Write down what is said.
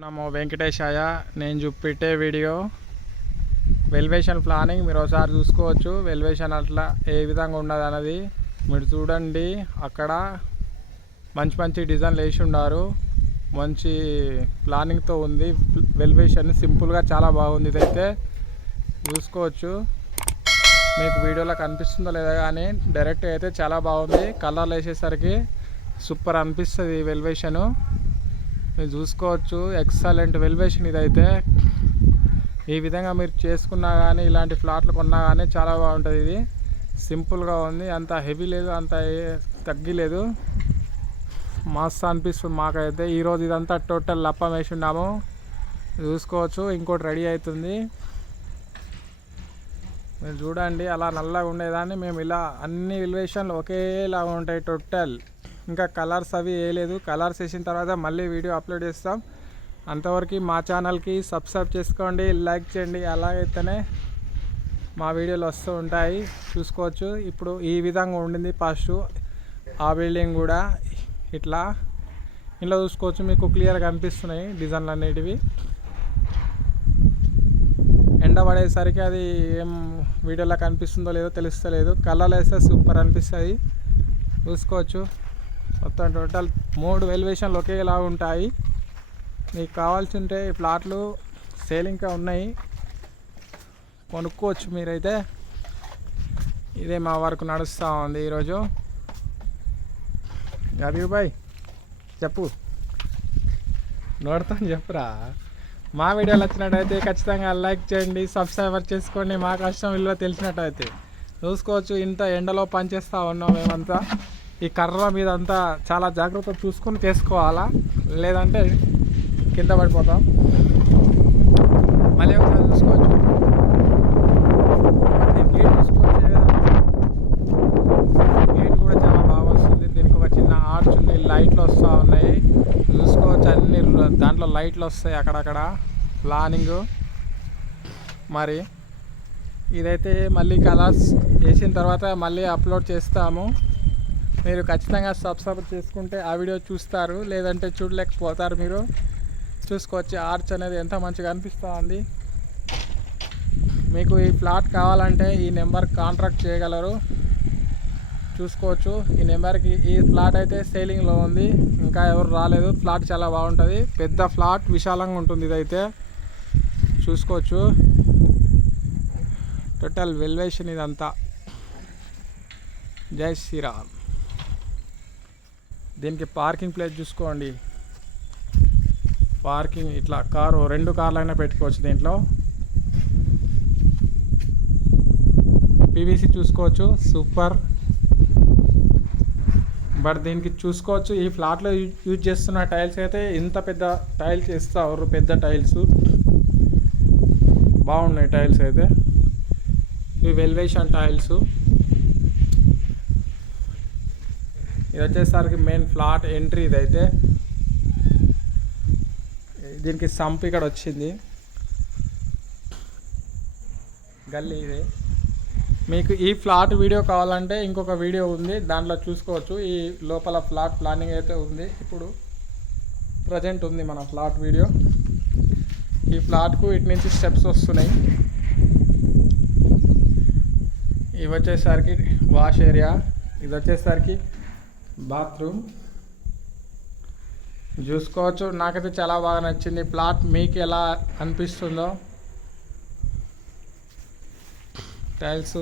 నమో వెంకటేశాయ నేను చూపెట్టే video. వెల్వేషన్ planning మీరు ఒకసారి చూసుకోవచ్చు. వెల్వేషన్ అట్లా ఏ విధంగా ఉన్నది అన్నది మీరు చూడండి. అక్కడ మంచి మంచి డిజైన్లు వేసి ఉన్నారు మంచి ప్లానింగ్తో ఉంది. వెల్వేషన్ సింపుల్గా చాలా బాగుంది ఇదైతే. చూసుకోవచ్చు. మీకు వీడియోలో కనిపిస్తుందో లేదా కానీ డైరెక్ట్ అయితే చాలా బాగుంది. కలర్లు వేసేసరికి సూపర్ అనిపిస్తుంది వెల్వేషను. మీరు చూసుకోవచ్చు. ఎక్సలెంట్ వెల్వేషన్ ఇదైతే. ఈ విధంగా మీరు చేసుకున్నా కానీ ఇలాంటి ఫ్లాట్లు కొన్నా కానీ చాలా బాగుంటుంది ఇది. సింపుల్గా ఉంది. అంత హెవీ లేదు అంత తగ్గిలేదు. మస్తు అనిపిస్తుంది మాకైతే. ఈరోజు ఇదంతా టోటల్ లప్పం వేసి ఉన్నాము. చూసుకోవచ్చు. ఇంకోటి రెడీ అవుతుంది మీరు చూడండి. అలా నల్లగా ఉండేదాన్ని. మేము ఇలా అన్ని ఎలివేషన్లు ఒకేలాగా ఉంటాయి టోటల్ ఇంకా కలర్స్ అవి వేయలేదు కలర్స్ వేసిన తర్వాత మళ్ళీ వీడియో అప్లోడ్ చేస్తాం. అంతవరకు మా ఛానల్కి సబ్స్క్రైబ్ చేసుకోండి లైక్ చేయండి. అలాగైతేనే మా వీడియోలు వస్తూ ఉంటాయి. చూసుకోవచ్చు. ఇప్పుడు ఈ విధంగా ఉండింది ఫస్ట్. ఆ బిల్డింగ్ కూడా ఇట్లా. ఇంట్లో చూసుకోవచ్చు. మీకు క్లియర్గా కనిపిస్తున్నాయి డిజైన్లు అనేటివి. ఎండ పడేసరికి అది ఏం వీడియోలో కనిపిస్తుందో లేదో తెలుస్తలేదు. కలర్లు వేస్తే సూపర్ అనిపిస్తుంది చూసుకోవచ్చు. మొత్తం టోటల్ మూడు వెలివేషన్లు ఒకేలా ఉంటాయి. మీకు కావాల్సి ఉంటే ఈ ప్లాట్లు సేల్ ఇంకా ఉన్నాయి. కొనుక్కోవచ్చు మీరైతే. ఇదే మా వరకు నడుస్తూ ఉంది ఈరోజు. గబీ బాయ్ చెప్పు. నోడతాను చెప్పురా. మా వీడియోలు వచ్చినట్టయితే ఖచ్చితంగా లైక్ చేయండి సబ్స్క్రైబర్ చేసుకోండి. మా కష్టం విలువ తెలిసినట్టయితే. చూసుకోవచ్చు ఇంత ఎండలో పనిచేస్తూ ఉన్నాం మేమంతా. ఈ కర్ర మీద అంతా చాలా జాగ్రత్త చూసుకొని చేసుకోవాలా? లేదంటే కింద పడిపోతాం. మళ్ళీ ఒకసారి చూసుకోవచ్చు. గేట్ చూసుకోవచ్చు గేట్ కూడా చాలా బాగా వస్తుంది. దీనికి ఒక చిన్న ఆర్చ్ ఉంది. లైట్లు వస్తూ ఉన్నాయి. చూసుకోవచ్చు అన్ని దాంట్లో లైట్లు వస్తాయి అక్కడక్కడ. ప్లానింగ్ మరి ఇదైతే మళ్ళీ కలర్స్ వేసిన తర్వాత మళ్ళీ అప్లోడ్ చేస్తాము. మీరు ఖచ్చితంగా సబ్స్క్రైబ్ చేసుకుంటే ఆ వీడియో చూస్తారు లేదంటే చూడలేకపోతారు మీరు. చూసుకోవచ్చు ఆర్చ్ అనేది ఎంత మంచిగా అనిపిస్తుంది. మీకు ఈ ప్లాట్ కావాలంటే ఈ నెంబర్ కాంట్రాక్ట్ చేయగలరు. చూసుకోవచ్చు ఈ నెంబర్కి ఈ ఫ్లాట్ అయితే సేలింగ్లో ఉంది. ఇంకా ఎవరు రాలేదు ఫ్లాట్ చాలా బాగుంటుంది. పెద్ద ఫ్లాట్ విశాలంగా ఉంటుంది ఇదైతే. చూసుకోవచ్చు. టోటల్ వెల్వేషన్ ఇదంతా. జై శ్రీరామ్. దీనికి పార్కింగ్ ప్లేస్ చూసుకోండి. పార్కింగ్ ఇట్లా కారు రెండు కార్లు అయినా పెట్టుకోవచ్చు దీంట్లో. పీవీసీ చూసుకోవచ్చు సూపర్. బట్ దీనికి చూసుకోవచ్చు ఈ ఫ్లాట్లో యూజ్ చేస్తున్న టైల్స్ అయితే ఇంత పెద్ద టైల్స్ ఇస్తారు పెద్ద టైల్స్. బాగున్నాయి టైల్స్ అయితే. ఇవి వెల్వేషన్ టైల్స్. ఇది వచ్చేసరికి మెయిన్ ఫ్లాట్ ఎంట్రీ ఇదైతే. దీనికి సంప్ ఇక్కడ వచ్చింది. గల్లీ ఇది. మీకు ఈ ఫ్లాట్ వీడియో కావాలంటే ఇంకొక వీడియో ఉంది దాంట్లో చూసుకోవచ్చు. ఈ లోపల ఫ్లాట్ ప్లానింగ్ అయితే ఉంది. ఇప్పుడు ప్రజెంట్ ఉంది మన ఫ్లాట్ వీడియో ఈ ఫ్లాట్కు ఇటు నుంచి స్టెప్స్ వస్తున్నాయి. ఇవి వచ్చేసరికి వాష్ ఏరియా ఇది వచ్చేసరికి బాత్రూమ్. చూసుకోవచ్చు. నాకైతే చాలా బాగా నచ్చింది. ప్లాట్ మీకు ఎలా అనిపిస్తుందో. టైల్స్.